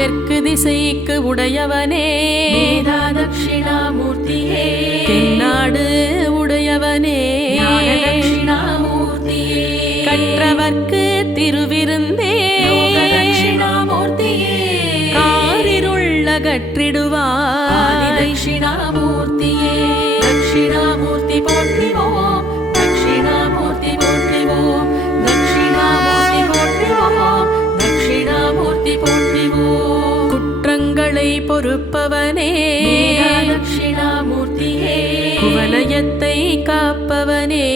தெற்கு திசைக்கு உடையவனே வேதா தட்சிணாமூர்த்தியே தென்னாடு உடையவனே தட்சிணாமூர்த்தியே கற்றவர்க்கு திருவிருந்தே தட்சிணாமூர்த்தியே காரிருள்ள கற்றிடுவாய் தட்சிணாமூர்த்தியே தட்சிணாமூர்த்தி போற்றிவோம் தட்சிணாமூர்த்தி போற்றிவோம் தட்சிணாமூர்த்தி போற்றிவோம் தட்சிணாமூர்த்தி போற்றிவோம் குற்றங்களை பொறுப்பவனே தட்சிணாமூர்த்தியே குவலயத்தை காப்பவனே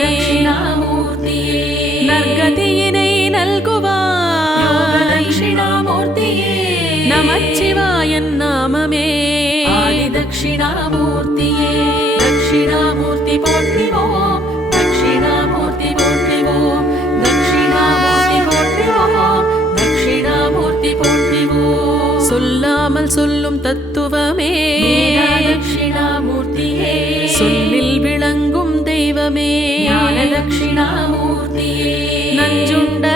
தட்சிணாமூர்த்தியே நற்கதியினை நல்குவாய் தட்சிணாமூர்த்தியே நமச்சிவாயன் நாமமே தட்சிணாமூர்த்தியே தட்சிணாமூர்த்தி போற்றிவோம் தட்சிணாமூர்த்தி போற்றிவோம் தட்சிணாமூர்த்தி போற்றிவோம் தட்சிணாமூர்த்தி போற்றிவோம் சொல்லாமல் சொல்லும் தத்துவமே தட்சிணாமூர்த்தியே சொல்லில் விளங்கும் தெய்வமே தட்சிணாமூர்த்தியே நஞ்சுண்ட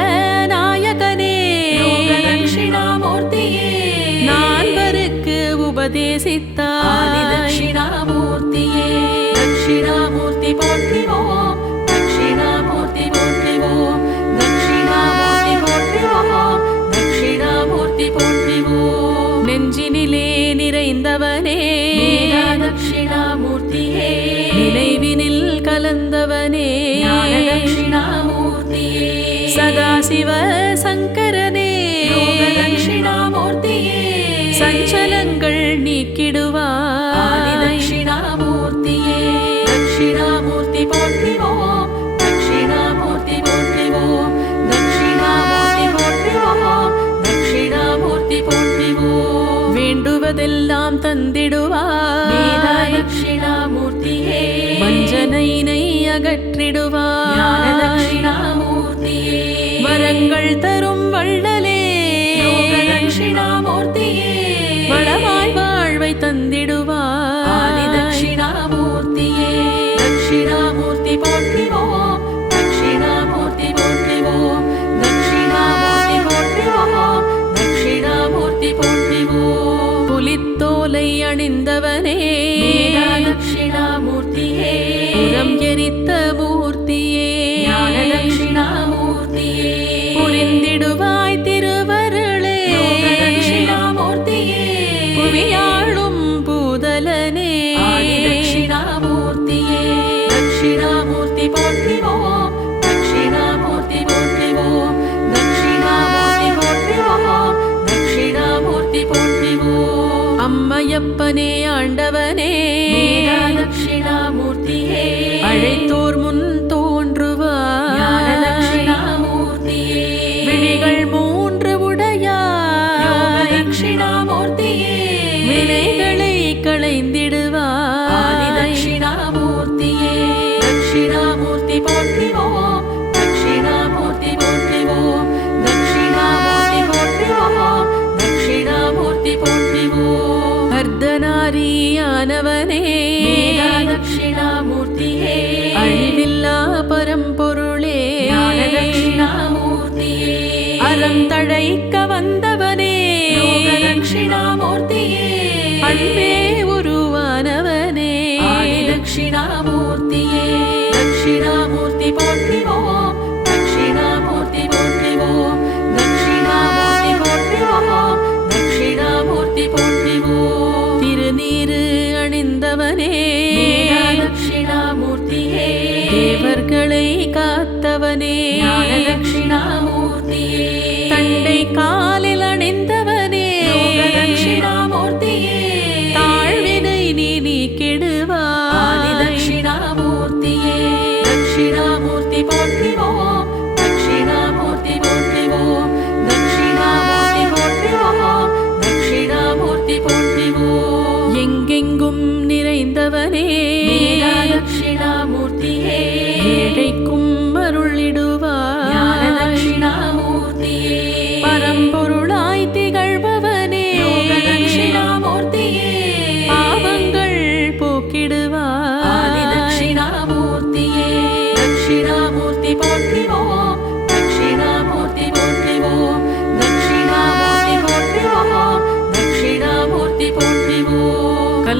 நாயகனே தட்சிணாமூர்த்தியே நால்வருக்கு உபதேசித்தாய் தட்சிணாமூர்த்தியே தட்சிணாமூர்த்தி போற்றிவோம் தட்சிணாமூர்த்தி போற்றிவோம் தட்சிணாமூர்த்தி போற்றிவோம் தட்சிணாமூர்த்தி போற்றிவோம் நெஞ்சினிலே நிறைந்தவனே தட்சிணாமூர்த்தியே நினைவினில் கலந்தவனே தட்சிணாமூர்த்தியே சதாசிவ சங்கரனே தட்சிணாமூர்த்தியே சஞ்சலங்கள் நீக்கிடுவாய் தட்சிணாமூர்த்தியே தட்சிணாமூர்த்தி போற்றிவோம் தட்சிணாமூர்த்தி போற்றிவோம் தட்சிணாமூர்த்தி போற்றிவோம் தட்சிணாமூர்த்தி போற்றிவோம் வேண்டுவதெல்லாம் தந்திடுவாய் தட்சிணாமூர்த்தியே வஞ்சனையினை அகற்றிடுவாய் தட்சிணாமூர்த்தியே வரங்கள் தரும் வள்ளலே தட்சிணாமூர்த்தியே வளமாய் வாழ்வை தந்திடுவாய் தட்சிணாமூர்த்தியே தட்சிணாமூர்த்தி போற்றிவோம் தட்சிணாமூர்த்தி போற்றிவோம் தட்சிணாமூர்த்தி போற்றிவோம் தட்சிணாமூர்த்தி போற்றிவோம் புலித்தோலை அணிந்தவனே தட்சிணாமூர்த்தியே புறம் எரித்த மூர்த்தியே தட்சிணாமூர்த்தியே புரிந்திடுவாய் திருவருளே தட்சிணாமூர்த்தியே புவியாளும் பூதலனே தட்சிணாமூர்த்தியே தட்சிணாமூர்த்தி போற்றிவோம் தட்சிணாமூர்த்தி போற்றிவோம் தட்சிணாமூர்த்தி போற்றிவோம் தட்சிணாமூர்த்தி போற்றிவோம் அம்மையப்பனே ஆண்டவனே தட்சிணாமூர்த்தியே அழைத்தோர் முன் தோன்றுவாய் தட்சிணாமூர்த்தியே விழிகள் மூன்று உடையாய் தட்சிணாமூர்த்தியே வினைகளை களைந்திடுவாய் தட்சிணாமூர்த்தியே தட்சிணாமூர்த்தி போற்றிவோம் தட்சிணாமூர்த்தி போற்றிவோம் தட்சிணாமூர்த்தி போற்றிவோம் தட்சிணாமூர்த்தி போற்றிவோம் அர்த்தநாரியானவனே தட்சிணாமூர்த்தியே அழிவில்லா பரம்பொருளே தட்சிணாமூர்த்தியே அறம் தழைக்க வந்தவனே தட்சிணாமூர்த்தியே அன்பே உருவானவனே தட்சிணாமூர்த்தியே தட்சிணாமூர்த்தி போற்றிவோம் தட்சிணாமூர்த்தி போற்றிவோம் தட்சிணாமூர்த்தி போற்றிவோம் தட்சிணாமூர்த்தி போற்றிவோம் திருநீரு அணிந்தவனே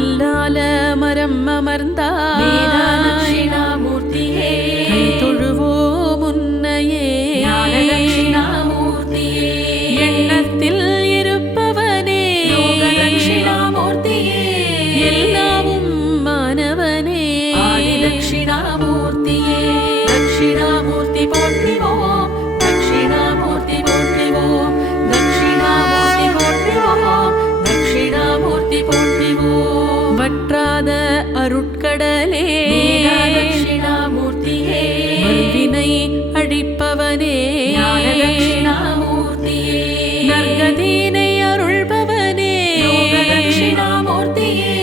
நல்லால மரம் அமர்ந்தாய் வேதா தட்சிணாமூர்த்தியே கை தொழுவோ முன்னையே ஞான தட்சிணாமூர்த்தியே எண்ணத்தில் இருப்பவனே யோக தட்சிணாமூர்த்தியே எல்லாவும் மாணவனே ஆதி தட்சிணாமூர்த்தியே தட்சிணாமூர்த்தி போற்றிவோம் தட்சிணாமூர்த்தி போற்றிவோம் தட்சிணாமூர்த்தி போற்றிவோம் தட்சிணாமூர்த்தி போற்றிவோம் வற்றாத அருட்கடலே வேதா தட்சிணாமூர்த்தியே வல்வினை அழிப்பவனே ஞான தட்சிணாமூர்த்தியே நற்கதினை அருள்பவனே யோக தட்சிணாமூர்த்தியே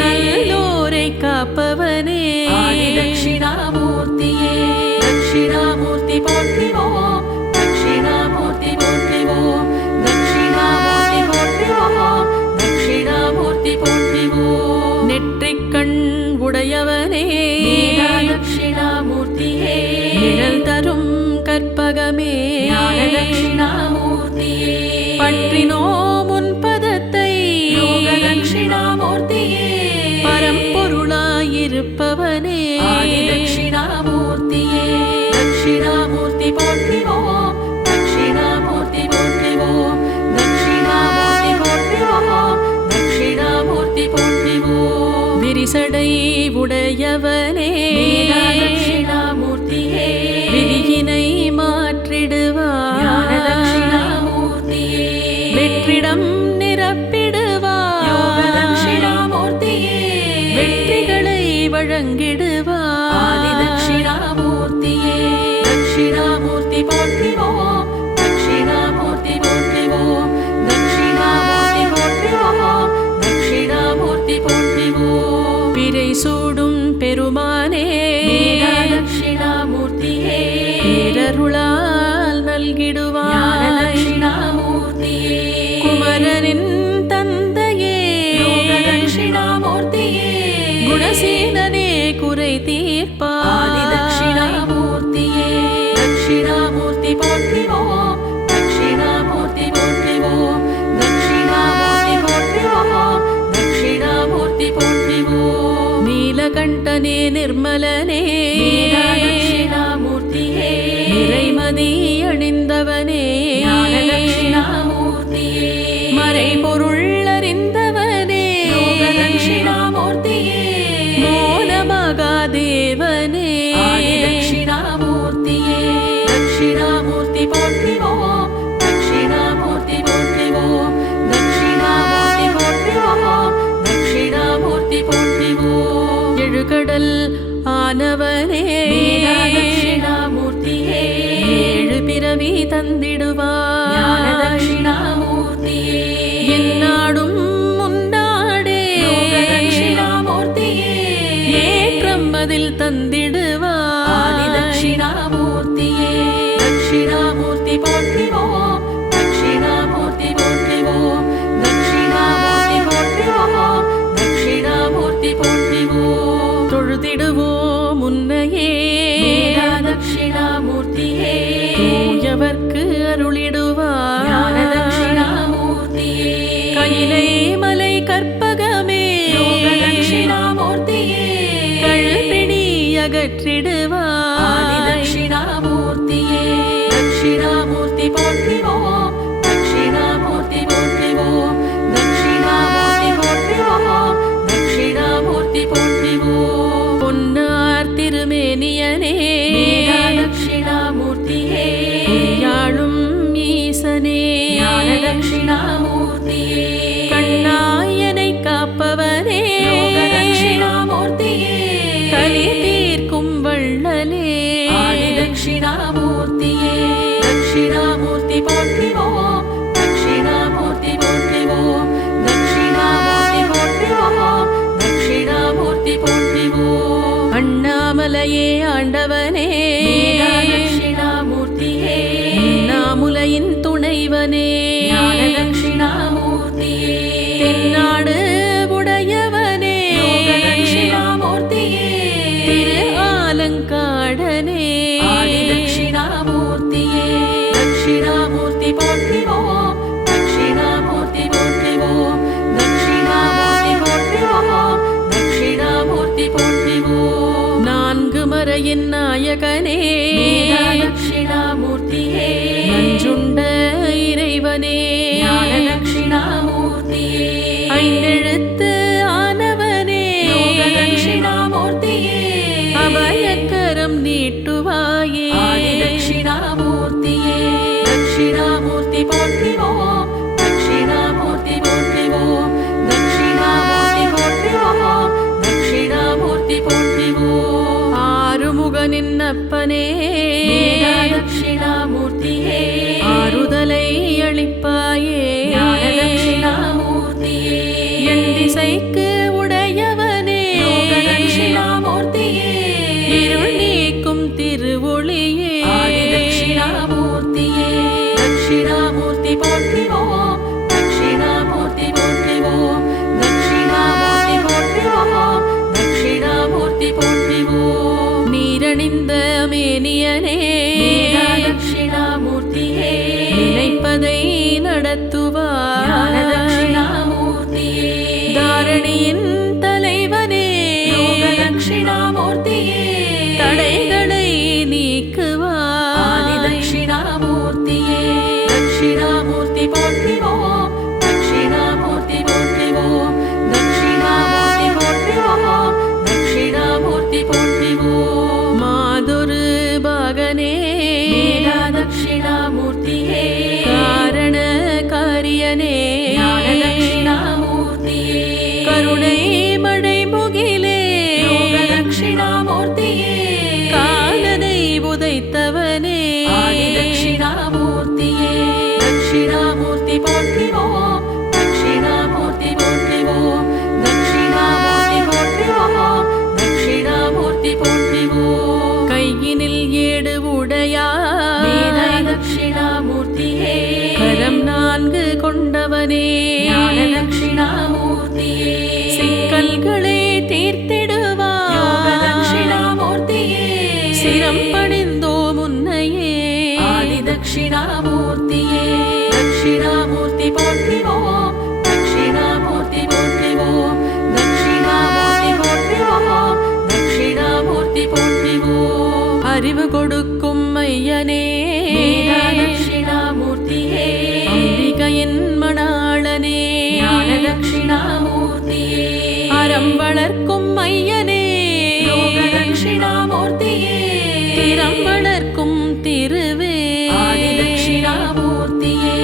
நல்லோரை காப்பவனே ஆதி தட்சிணாமூர்த்தியே தட்சிணாமூர்த்தி போற்றிவோம் தட்சிணாமூர்த்தி போற்றிவோம் தட்சிணாமூர்த்தி போற்றிவோம் தட்சிணாமூர்த்தி போற்றிவோம் நெற்றிக்கண் உடையவனே வேதா தட்சிணாமூர்த்தியே நிழல் தரும் கற்பகமே ஞான தட்சிணாமூர்த்தியே பற்றினோ முன்பதத்தை யோக தட்சிணாமூர்த்தியே பரம்பொருளாயிருப்பவனே ஆதி தட்சிணாமூர்த்தியே தட்சிணாமூர்த்தி போற்றிவோம் தட்சிணாமூர்த்தி போற்றிவோம் தட்சிணாமூர்த்தி போற்றிவோம் தட்சிணாமூர்த்தி போற்றிவோம் விரிசடை உடையவனே வேதா தட்சிணாமூர்த்தியே விதியினை மாற்றிடுவாய் ஞான தட்சிணாமூர்த்தியே வெற்றிடம் நிரப்பிடுவாய் யோக தட்சிணாமூர்த்தியே வெற்றிகளை வழங்கிடுவாய் ஆதி தட்சிணாமூர்த்தியே தட்சிணாமூர்த்தி போற்றிவோம் தட்சிணாமூர்த்தி போற்றிவோம் தட்சிணாமூர்த்தி போற்றிவோம் தட்சிணாமூர்த்தி போற்றிவோம் பிறை சூடும் பெருமானே வேதா தட்சிணாமூர்த்தியே பேரருளால் ஞான நல்கிடுவாய் தட்சிணாமூர்த்தியே குமரனின் தந்தையே யோக தட்சிணாமூர்த்தியே குணசீலனே குறை தீர்ப்பாய் ஆதி தட்சிணாமூர்த்தியே தட்சிணாமூர்த்தி போற்றிவோம் தட்சிணாமூர்த்தி போற்றிவோம் தட்சிணாமூர்த்தி போற்றிவோம் தட்சிணாமூர்த்தி போற்றிவோம் நீலகண்டனே நிர்மலனே வேதா தட்சிணாமூர்த்தியே நிறைமதி அணிந்தவனே ஞான தட்சிணாமூர்த்தியே மறைபொருள் அறிந்தவனே யோக தட்சிணாமூர்த்தியே மோனமகாதேவனே ஆதி தட்சிணாமூர்த்தியே தட்சிணாமூர்த்தி போற்றிவோம் தட்சிணாமூர்த்தி போற்றிவோம் தட்சிணாமூர்த்தி போற்றிவோம் தட்சிணாமூர்த்தி போற்றிவோம் எழுகடல் ஆனவனே வேதா தட்சிணாமூர்த்தியே ஏழு பிறவி ஞான தந்திடுவாய் தட்சிணாமூர்த்தியே என்னாடும் முன்னாடே யோக தட்சிணாமூர்த்தியே ஏற்றம் அதில் ஆதி தந்திடுவாய் தட்சிணாமூர்த்தியே தட்சிணாமூர்த்தி போற்றிவோம் தட்சிணாமூர்த்தி போற்றிவோம் தட்சிணாமூர்த்தி போற்றிவோம் தட்சிணாமூர்த்தி போற்றிவோம் தொழுதிடுவோம் முன்னையே வேதா தட்சிணாமூர்த்தியே தூயவர்க்கு ஞான அருளிடுவாய் தட்சிணாமூர்த்தியே கையிலை மலை கற்பகமே யோக தட்சிணாமூர்த்தியே கழுப்பிணி ஆதி அகற்றிடுவாய் தட்சிணாமூர்த்தியே தட்சிணாமூர்த்தி போற்றிவோம் தட்சிணாமூர்த்தி போற்றிவோம் தட்சிணாமூர்த்தி போற்றிவோம் தட்சிணாமூர்த்தி போற்றிவோம் பொன்னார் திருமேனியனே வேதா தட்சிணாமூர்த்தியே யாழும் ஈசனே ஞான தட்சிணாமூர்த்தியே கண்ணாயனை காப்பவனே யோக தட்சிணாமூர்த்தியே கலி தீர்க்கும் வள்ளலே ஆதி தட்சிணாமூர்த்தியே தட்சிணாமூர்த்தி போற்றிவோம் தட்சிணாமூர்த்தி போற்றிவோம் தட்சிணாமூர்த்தி போற்றிவோம் தட்சிணாமூர்த்தி போற்றிவோம் அண்ணாமலையே ஆண்டவனே வேதா தட்சிணாமூர்த்தியே நாமுலையின் துணைவனே ஞான தட்சிணாமூர்த்தியே தென்னாடு உடையவனே யோக தட்சிணாமூர்த்தியே திரு ஆலங்காடனே ஆதி தட்சிணாமூர்த்தியே தட்சிணாமூர்த்தி போற்றிவோம் தட்சிணாமூர்த்தி போற்றிவோம் தட்சிணாமூர்த்தி போற்றிவோம் அறிவு கொடுக்கும் ஐயனே தட்சிணாமூர்த்தியே அம்பிகையின் மணாளனே ஞான தட்சிணாமூர்த்தியே அறம் வளர்க்கும் ஐயனே தட்சிணாமூர்த்தியே திறம் வளர்க்கும் திருவே ஆதி தட்சிணாமூர்த்தியே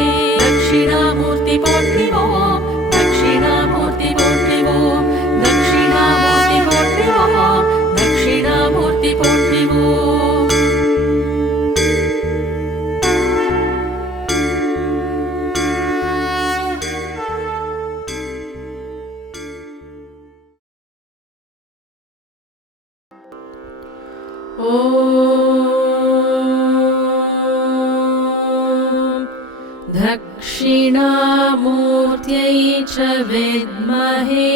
தட்சிணாமூர்த்தி போற்றிவோம் தட்சிணாமூர்த்தி போற்றிவோம் தட்சிணாமூர்த்தி போற்றிவோம் தட்சிணாமூர்த்தி போற்றிவோம் ॐ दक्षिणामूर्त्यै च विद्महे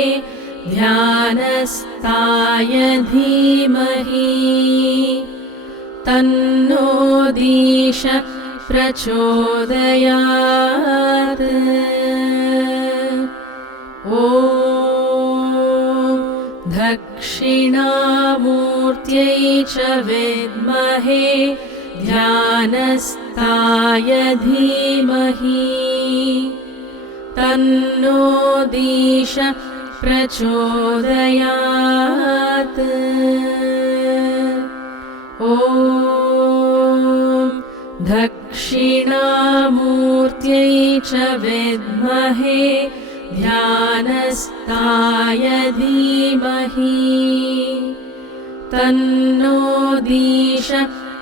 ध्यानस्ताय धीमहि तन्नो दीश प्रचोदयात् ॐ दक्षिणामूर्त्यै च विद्महे ध्यानस्ताय धीमहि तन्नो दीश प्रचोदयात् ॐ दक्षिणामूर्त्यै च विद्महे ध्यानस्ताय धीमहि तन्नो दीश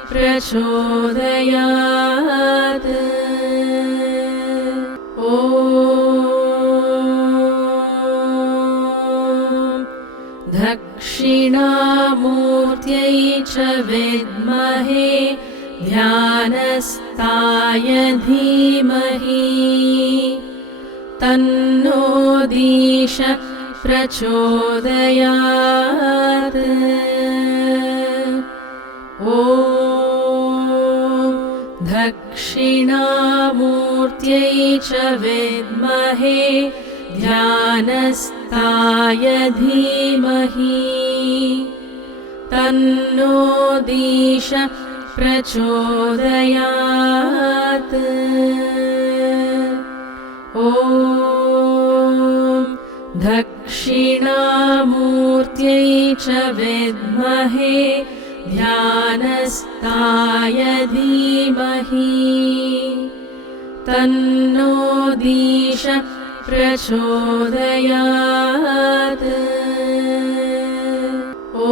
प्रचोदयात् ॐ दक्षिणामूर्त्यै च विद्महे ध्यानस्ताय धीमहि तन्नो दीश प्रचोदयात् ॐ दक्षिणामूर्त्यै च विद्महे ध्यानस्ताय धीमहि तन्नो दीश प्रचोदयात् ॐ दक्षिणामूर्त्यै च विद्महे ध्यानस्ताय धीमहि तन्नो दीश प्रचोदयात् ॐ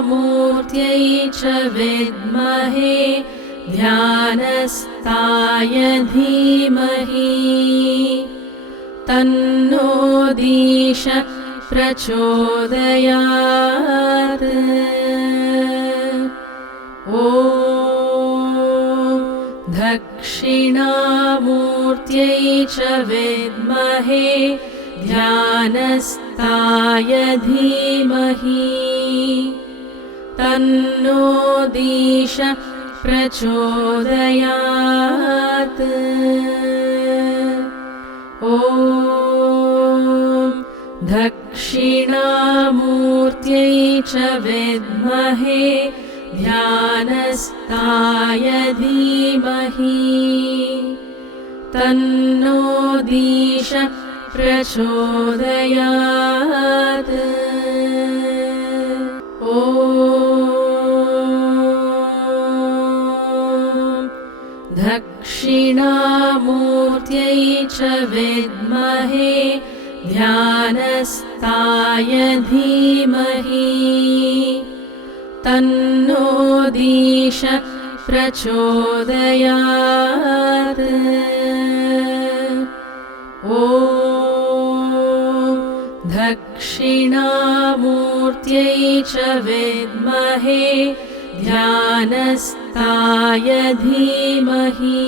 दक्षिणामूर्त्यै च विद्महे ध्यानस्ताय धीमहि तन्नो दीश प्रचोदयात् ॐ दक्षिणामूर्त्यै च विद्महे ध्यानस्ताय धीमहि तन्नो दीश प्रचोदयात् ॐ दक्षिणामूर्त्यै च विद्महे ध्यानस्ताय धीमहि तन्नो दीश प्रचोदयात् ॐ दक्षिणामूर्त्यै च विद्महे ध्यानस्ताय धीमहि तन्नो दीश प्रचोदयात् ॐ दक्षिणामूर्त्यै च विद्महे ध्यानस्ताय धीमहि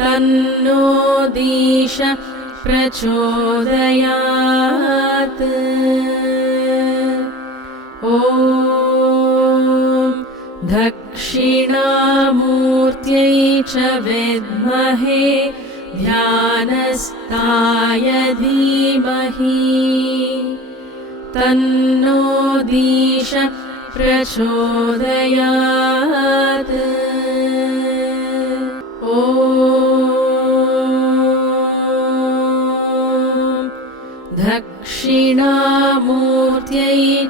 तन्नो दीश प्रचोदयात् ॐ दक्षिणामूर्त्यै च विद्महे ध्यानस्ताय ध्यानस्ताय धीमहि तन्नो दीश प्रचोदयात् ॐ दक्षिणामूर्त्यै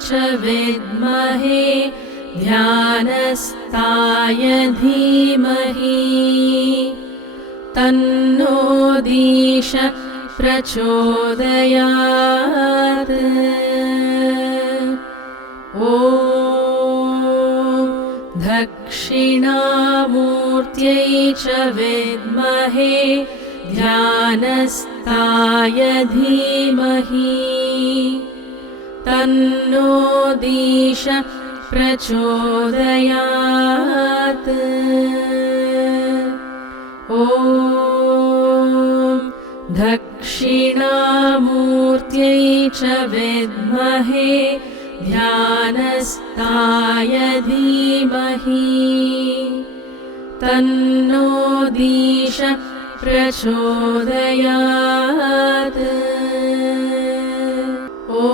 च विद्महे ध्यानस्ताय धीमहि तन्नो दीश प्रचोदयात् ॐ दक्षिणामूर्त्यै च विद्महे ध्यानस्ताय धीमहि तन्नो दीश प्रचोदयात् ॐ दक्षिणामूर्त्यै च विद्महे ध्यानस्ताय धीमहि तन्नो दीश प्रचोदयात् ॐ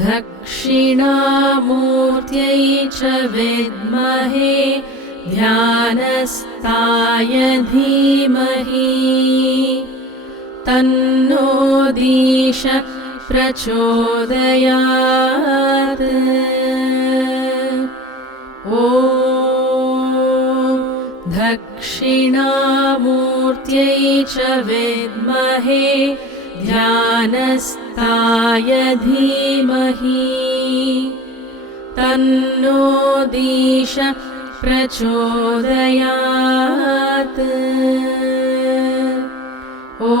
दक्षिणामूर्त्यै च विद्महे ध्यानस्ताय धीमहि तन्नो दीश प्रचोदयात् ॐ दक्षिणामूर्त्यै च विद्महे ध्यानस्ताय धीमहि तन्नो दीश प्रचोदयात् ॐ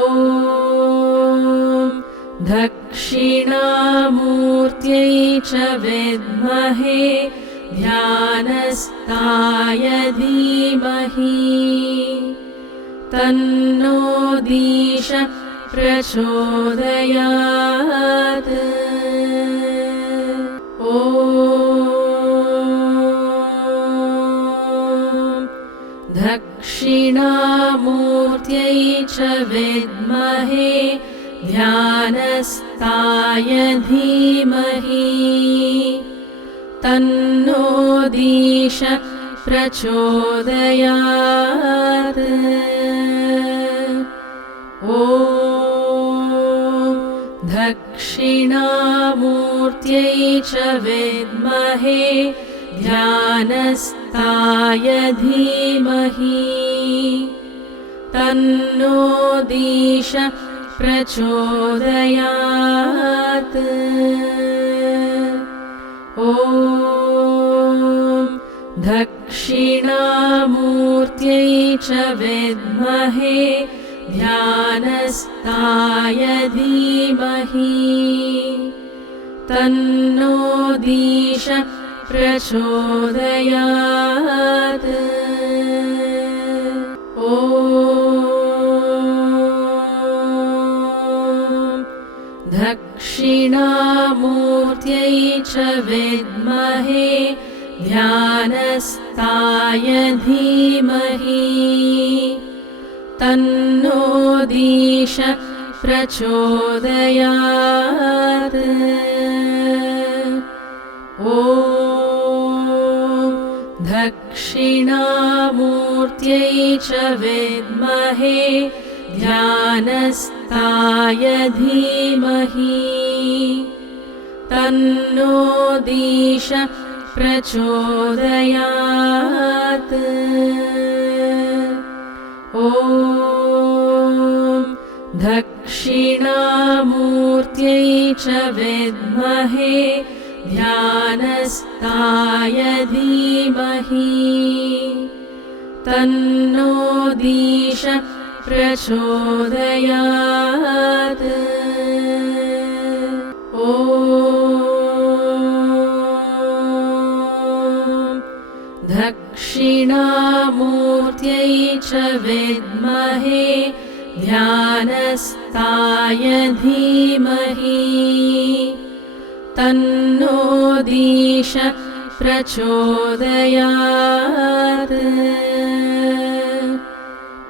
दक्षिणामूर्त्यै च विद्महे ध्यानस्ताय धीमहि तन्नो दीश प्रचोदयात् ॐ दक्षिणामूर्त्यै च विद्महे ध्यानस्ताय धीमहि तन्नो दीश प्रचोदयात् ॐ दक्षिणामूर्त्यै च विद्महे ध्यानस्ताय धीमहि तन्नो दीश प्रचोदयात् ॐ दक्षिणामूर्त्यै च विद्महे ध्यानस्ताय धीमहि तन्नो दीश प्रचोदयात् ॐ दक्षिणामूर्त्यै च विद्महे ध्यानस्ताय धीमहि तन्नो दीश प्रचोदयात् ॐ दक्षिणामूर्त्यै च विद्महे ध्यानस्ताय धीमहि तन्नो दीश प्रचोदयात् ॐ दक्षिणामूर्त्यै च विद्महे ध्यानस्ताय धीमहि तन्नो दीश प्रचोदयात् ॐ दक्षिणामूर्त्यै च विद्महे ध्यानस्ताय धीमहि तन्नो दीश प्रचोदयात्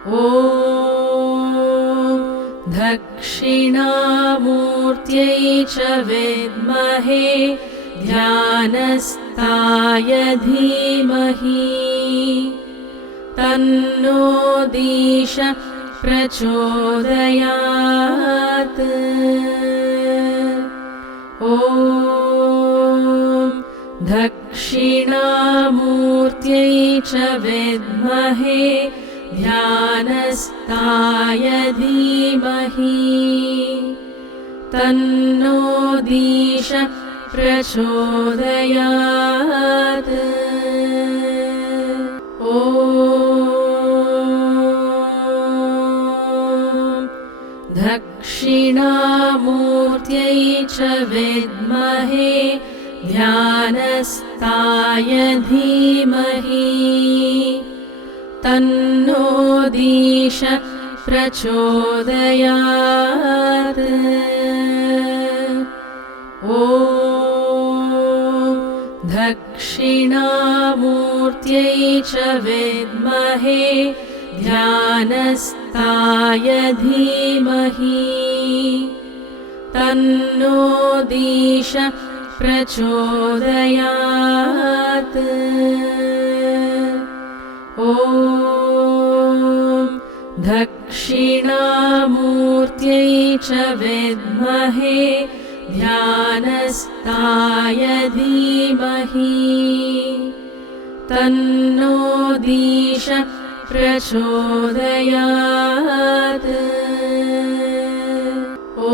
ॐ दक्षिणामूर्त्यै च विद्महे ध्यानस्थाय धीमहि तन्नो दीश प्रचोदयात् ॐ दक्षिणामूर्त्यै च विद्महे ध्यानस्थाय धीमहि तन्नो दीश प्रचोदयात् ॐ दक्षिणामूर्त्यै च विद्महे ध्यानस्थाय धीमहि तन्नो दीश प्रचोदयात् ॐ दक्षिणामूर्त्यै च विद्महे ध्यानस्थाय धीमहि तन्नो दीश प्रचोदयात् ॐ दक्षिणामूर्त्यै च विद्महे ध्यानस्थाय धीमहि तन्नो दीश प्रचोदयात् ॐ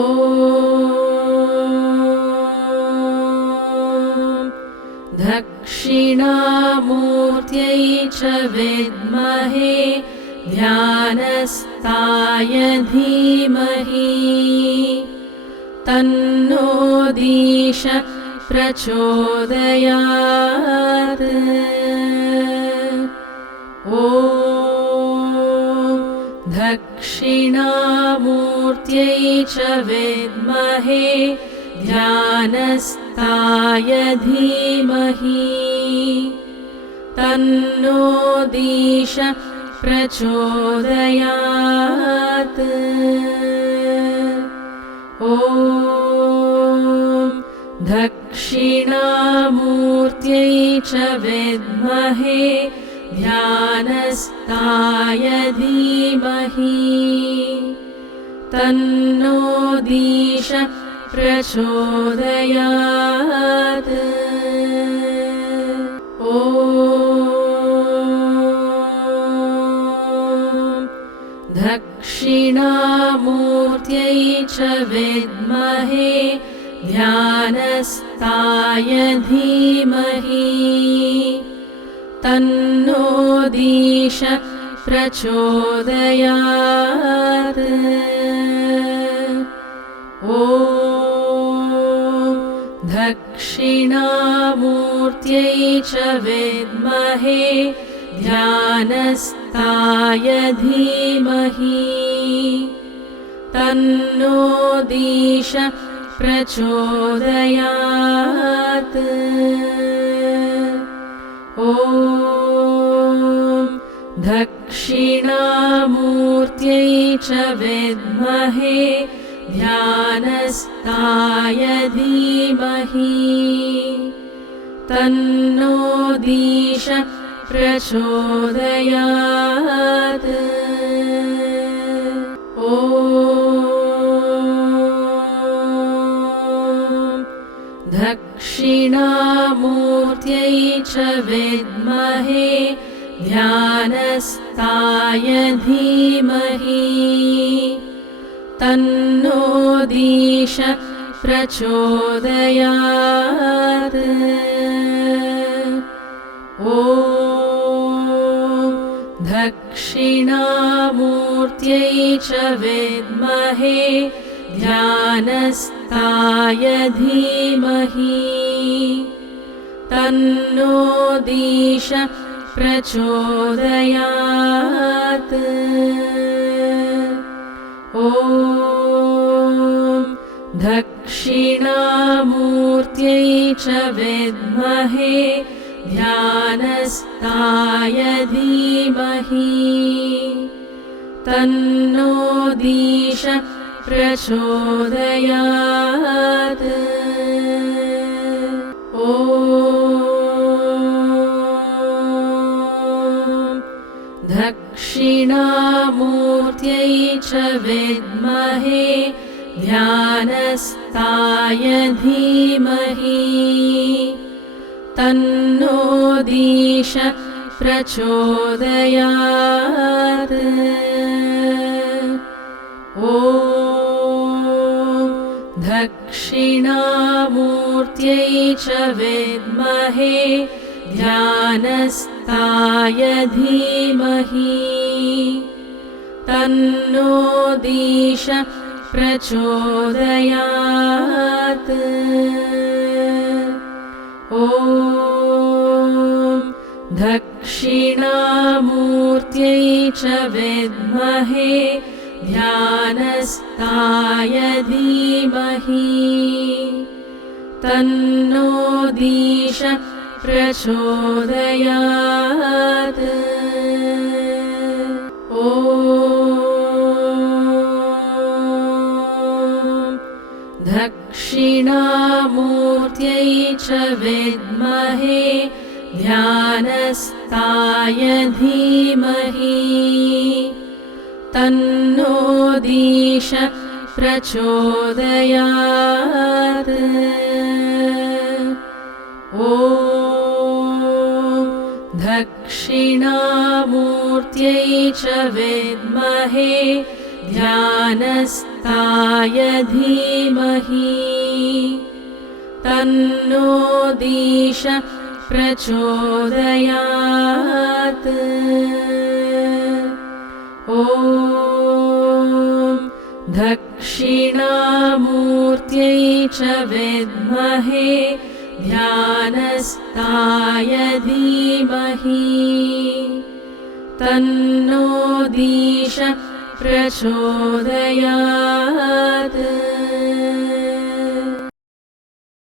दक्षिणामूर्त्यै च विद्महे ध्यानस्थाय धीमहि तन्नो दीश प्रचोदयात् ॐ दक्षिणामूर्त्यै च विद्महे ध्यानस्थाय धीमहि तन्नो दीश प्रचोदयात् ॐ दक्षिणामूर्त्यै च विद्महे ध्यानस्थाय धीमहि तन्नो दीश प्रचोदयात् ॐ दक्षिणामूर्त्यै च विद्महे ध्यानस्थाय धीमहि तन्नो दीश प्रचोदयात् ॐ दक्षिणामूर्त्यै च विद्महे ध्यानस्थाय धीमहि तन्नो दीश प्रचोदयात् ॐ दक्षिणामूर्त्यै च विद्महे ध्यानस्थाय धीमहि तन्नो दीश प्रचोदयात् ॐ दक्षिणामूर्त्यै च विद्महे ध्यानस्थाय धीमहि तन्नो दीश प्रचोदयात् ॐ दक्षिणामूर्त्यै च विद्महे ध्यानस्थाय धीमहि तन्नो दीश प्रचोदयात् ॐ दक्षिणामूर्त्यै च विद्महे ध्यानस्थाय धीमहि तन्नो दीश प्रचोदयात् ॐ दक्षिणामूर्त्यै च विद्महे ध्यानस्थाय धीमहि तन्नो दीश प्रचोदयात् ॐ दक्षिणामूर्त्यै च विद्महे ध्यानस्थाय धीमहि तन्नो दीश प्रचोदयात् ॐ दक्षिणामूर्त्यै च विद्महे ध्यानस्थाय धीमहि तन्नो दीश प्रचोदयात् ॐ दक्षिणामूर्त्यै च विद्महे ध्यानस्थाय धीमहि तन्नो दीश प्रचोदयात् ॐ दक्षिणामूर्त्यै च विद्महे ध्यानस्थाय धीमहि तन्नो दीश प्रचोदयात् ॐ दक्षिणामूर्त्यै च विद्महे ध्यानस्थाय धीमहि तन्नो दीश प्रचोदयात्